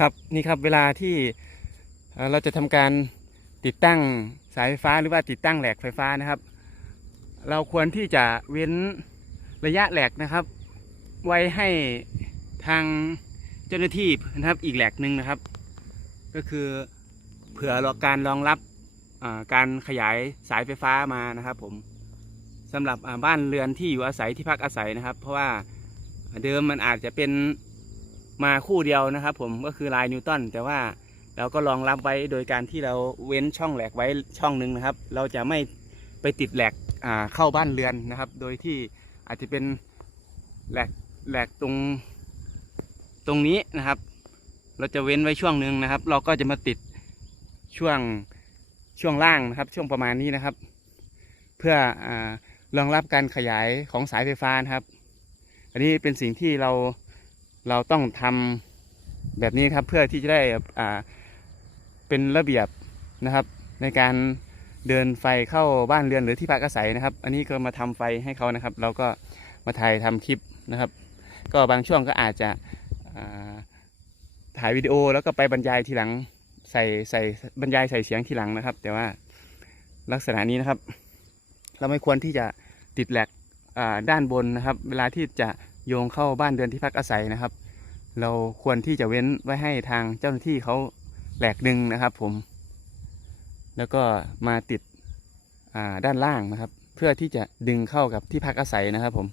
ครับนี่ครับเวลาที่เราจะทำการติดตั้งสายไฟฟ้าหรือว่าติดตั้งแหลกไฟฟ้านะครับ เราควรที่จะเว้นระยะแหลกนะครับ ไว้ให้ทางเจ้าหน้าที่นะครับอีกแหลกหนึ่งนะครับ ก็คือเผื่อรอการรองรับการขยายสายไฟฟ้ามานะครับ ผมสำหรับบ้านเรือนที่อยู่อาศัยที่พักอาศัยนะครับ เพราะว่าเดิมมันอาจจะเป็น มาคู่เดียวนะครับ ผมก็คือลายนิวตันแต่ว่าเราก็รองรับไว้โดยการที่เราเว้นช่องแหลกไว้ช่องหนึ่งนะครับ เราจะไม่ไปติดแหลกเข้าบ้านเรือนนะครับ โดยที่อาจจะเป็นแหลกแหลกตรงตรงนี้นะครับ เราจะเว้นไว้ช่วงหนึ่งนะครับ เราก็จะมาติดช่วงช่วงล่างนะครับ ช่วงประมาณนี้นะครับ เพื่ออรองรับการขยายของสายไฟฟ้านะครับ อันนี้เป็นสิ่งที่เรา เราต้องทำแบบนี้ครับเพื่อที่จะได้อ่าเป็นระเบียบนะครับ ในการเดินไฟเข้าบ้านเรือนหรือที่พักอาศัยนะครับ อันนี้ก็มาทำไฟให้เขานะครับ เราก็มาถ่ายทำคลิปนะครับ ก็บางช่วงก็อาจจะถ่ายวิดีโอแล้วก็ไปบรรยายทีหลังใส่ใส่บรรยายใส่เสียงทีหลังนะครับ แต่ว่าลักษณะนี้นะครับ เราไม่ควรที่จะติดแหลกด้านบนนะครับ เวลาที่จะ โยงเข้าบ้านเดือนที่พักอาศัยนะครับ เราควรที่จะเว้นไว้ให้ทางเจ้าหน้าที่เขาแหลกดึงนะครับผม แล้วก็มาติดด้านล่างนะครับ เพื่อที่จะดึงเข้ากับที่พักอาศัยนะครับผม